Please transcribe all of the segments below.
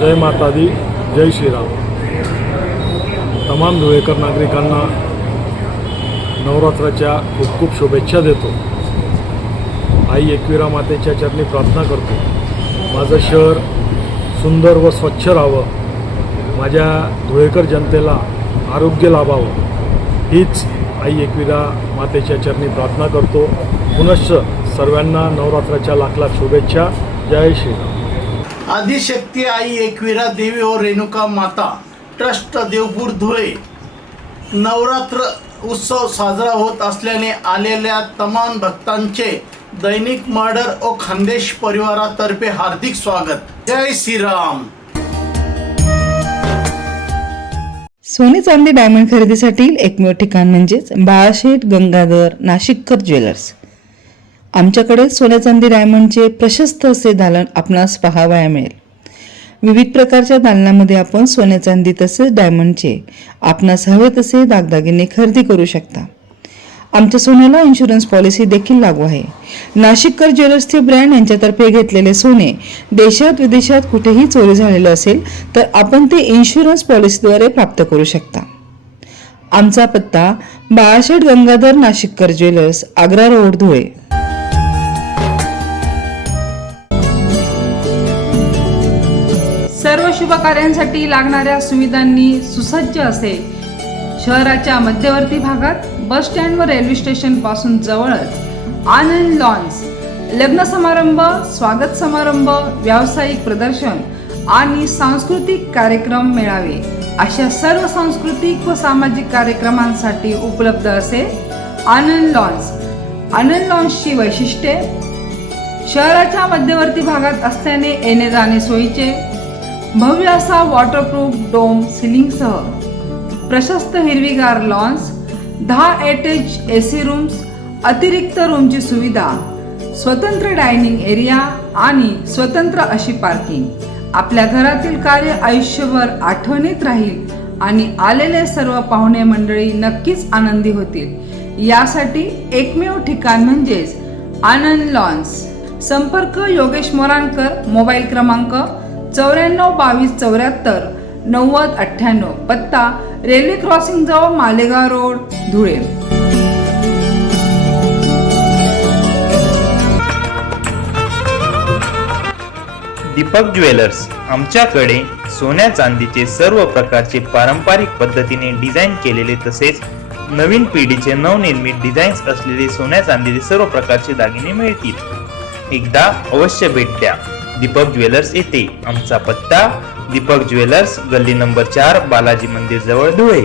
जय माता दी जय श्रीराम. तमाम धुळेकर नागरिकांना नवरात्राच्या खूप खूप शुभेच्छा देतो. आई एकविरा मातेच्या चरणी प्रार्थना करतो. माझं शहर सुंदर व स्वच्छ राहावं. माझ्या धुळेकर जनतेला आरोग्य लाभावं. हीच आई एकविरा मातेच्या चरणी प्रार्थना करतो. पुनश्च सर्वांना नवरात्राच्या लाख लाख शुभेच्छा. जय श्रीराम. आदिशक्ती आई एकविरा देवी व रेणुका माता ट्रस्ट देवपूर धुळे. नवरात्र उत्सव साजरा होत असल्याने आलेल्या तमाम भक्तांचे दैनिक मर्डर व खानदेश परिवारातर्फे हार्दिक स्वागत. जय श्रीराम. सोने चांदी डायमंड खरेदीसाठी एकमेव ठिकाण म्हणजेच बाळाशेठ गंगाधर नाशिककर ज्वेलर्स. आमच्याकडे सोन्याचांदी चांदी डायमंडचे प्रशस्त असे दालन आपणास पाहावया मिळेल. विविध प्रकारच्या दालनामध्ये आपण सोन्या चांदी तसेच डायमंडचे आपणास हवे तसे दागदागिने खरेदी करू शकता. आमच्या सोन्याला इन्शुरन्स पॉलिसी देखील लागू आहे. नाशिककर ज्वेलर्सचे ब्रँड यांच्यातर्फे घेतलेले सोने देशात विदेशात कुठेही चोरी झालेलं असेल तर आपण ते इन्शुरन्स पॉलिसीद्वारे प्राप्त करू शकता. आमचा पत्ता बाळाशेठ गंगाधर नाशिककर ज्वेलर्स आग्रा रोड धुळे. सर्व शुभ कार्यांसाठी लागणाऱ्या सुविधांनी सुसज्ज असे शहराच्या मध्यवर्ती भागात बस स्टँड व रेल्वे स्टेशनपासून जवळच आनंद लॉन्स. लग्न समारंभ स्वागत समारंभ व्यावसायिक प्रदर्शन आणि सांस्कृतिक कार्यक्रम मिळावे अशा सर्व सांस्कृतिक व सामाजिक कार्यक्रमांसाठी उपलब्ध असे आनंद लॉन्स. आनंद लॉन्सची वैशिष्ट्ये शहराच्या मध्यवर्ती भागात असल्याने येणे जाणे सोयीचे भव्य असा वॉटरप्रूफ डोम सिलिंगसह प्रशस्त हिरवीगार लॉन्स दहा एटेज ए सी रूम्स अतिरिक्त रूमची सुविधा स्वतंत्र डायनिंग एरिया आणि स्वतंत्र अशी पार्किंग आपल्या घरातील कार्य आयुष्यभर आठवणीत राहील आणि आलेले सर्व पाहुणे मंडळी नक्कीच आनंदी होतील. यासाठी एकमेव ठिकाण म्हणजेच आनंद लॉन्स संपर्क योगेश मोरांकर मोबाईल क्रमांक चौऱ्याण्णव बावीस चौऱ्याहत्तर नव्वद अठ्ठ्याण्णव. पत्ता रेल्वे क्रॉसिंग जवळ मालेगाव रोड धुळे. दीपक ज्वेलर्स आमच्याकडे सोन्या चांदीचे सर्व प्रकारचे पारंपरिक पद्धतीने डिझाईन केलेले तसेच नवीन पिढीचे नवनिर्मित डिझाईन्स असलेले सोन्या चांदीचे सर्व प्रकारचे दागिने मिळतील. एकदा अवश्य भेट द्या. दीपक ज्वेलर्स येथे. आमचा पत्ता दीपक ज्वेलर्स गल्ली नंबर चार बालाजी मंदिर जवळ धुळे.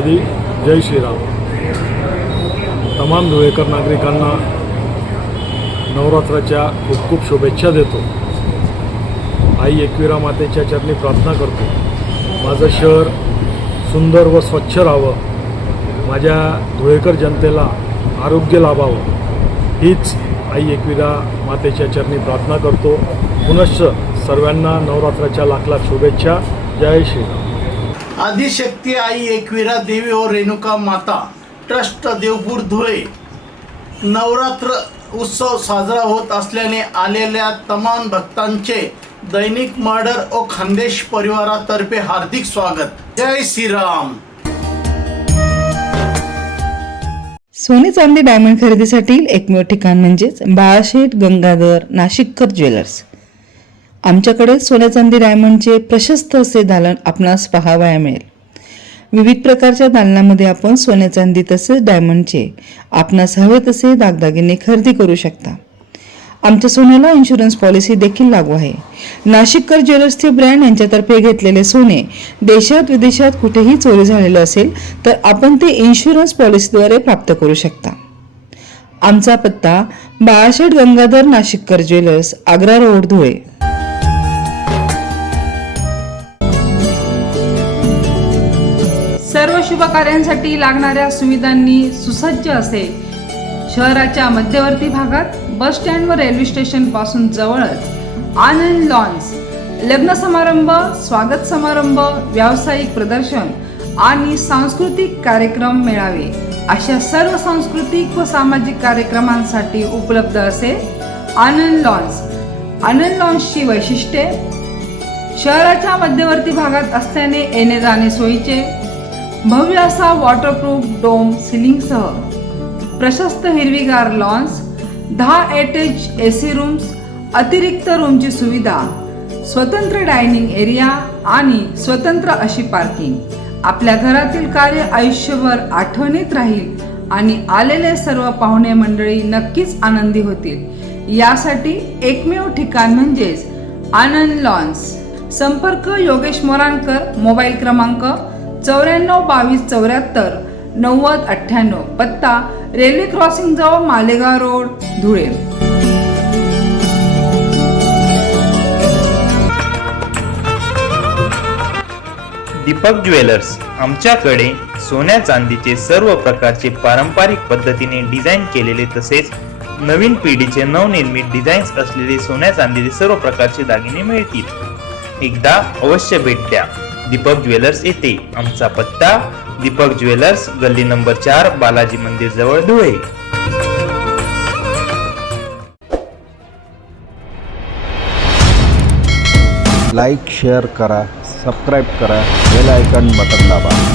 जय जय श्रीराम. तमाम धुळेकर नागरिकांना नवरात्राच्या खूप खूप शुभेच्छा देतो. आई एकविरा मातेच्या चरणी प्रार्थना करतो. माझं शहर सुंदर व स्वच्छ राहावं. माझ्या धुळेकर जनतेला आरोग्य लाभावं. हीच आई एकविरा मातेच्या चरणी प्रार्थना करतो. पुनश्च सर्वांना नवरात्राच्या लाख लाख शुभेच्छा. जय श्रीराम. आदिशक्ती आई एकविरा देवी व रेणुका माता ट्रस्ट देवपूर धुळे. नवरात्र उत्सव साजरा होत असल्याने आलेल्या तमाम भक्तांचे दैनिक मर्डर व खानदेश परिवारातर्फे हार्दिक स्वागत. जय श्रीराम. सोने चांदी डायमंड खरेदीसाठी एकमेव ठिकाण म्हणजेच बाळाशेठ गंगाधर नाशिककर ज्वेलर्स. आमच्याकडे सोन्याचांदी चांदी डायमंडचे प्रशस्त असे दालन आपणास पाहावया मिळेल. विविध प्रकारच्या दालनामध्ये आपण सोन्या चांदी तसेच डायमंडचे आपणास हवे तसे दागदागिने खरेदी करू शकता. आमच्या सोन्याला इन्शुरन्स पॉलिसी देखील लागू आहे. नाशिककर ज्वेलर्सचे ब्रँड यांच्यातर्फे घेतलेले सोने देशात विदेशात कुठेही चोरी झालेलं असेल तर आपण ते इन्शुरन्स पॉलिसीद्वारे प्राप्त करू शकता. आमचा पत्ता बाळाशेठ गंगाधर नाशिककर ज्वेलर्स आग्रा रोड धुळे. शुभ कार्यांसाठी लागणाऱ्या सुविधांनी सुसज्ज असे शहराच्या मध्यवर्ती भागात बस स्टँड व रेल्वे स्टेशनपासून जवळच आनंद लॉन्स. लग्न समारंभ स्वागत समारंभ व्यावसायिक प्रदर्शन आणि सांस्कृतिक कार्यक्रम मिळावे अशा सर्व सांस्कृतिक व सामाजिक कार्यक्रमांसाठी उपलब्ध असे आनंद लॉन्स. आनंद लॉन्सची वैशिष्ट्ये शहराच्या मध्यवर्ती भागात असल्याने येणे जाणे सोयीचे भव्य असा वॉटरप्रूफ डोम सिलिंगसह प्रशस्त हिरवीगार लॉन्स दहा एटेज ए सी रूम्स अतिरिक्त रूमची सुविधा स्वतंत्र डायनिंग एरिया आणि स्वतंत्र अशी पार्किंग आपल्या घरातील कार्य आयुष्यभर आठवणीत राहील आणि आलेले सर्व पाहुणे मंडळी नक्कीच आनंदी होतील. यासाठी एकमेव ठिकाण म्हणजेच आनंद लॉन्स संपर्क योगेश मोराणकर मोबाईल क्रमांक चौऱ्याण्णव बावीस चौऱ्याहत्तर नव्वद अठ्ठ्याण्णव पत्ता रेल्वे क्रॉसिंग जवळ मालेगाव रोड धुळे. दीपक ज्वेलर्स आमच्याकडे सोन्या चांदीचे सर्व प्रकारचे पारंपरिक पद्धतीने डिझाईन केलेले तसेच नवीन पिढीचे नवनिर्मित डिझाईन्स असलेले सोन्या चांदीचे सर्व प्रकारचे दागिने मिळतील. एकदा अवश्य भेट द्या. दीपक ज्वेलर्स येथे. आमचा पत्ता दीपक ज्वेलर्स गल्ली नंबर चार बालाजी मंदिर जवळ धुळे. लाईक शेअर करा सबस्क्राईब करा बेल आयकॉन बटन दाबा.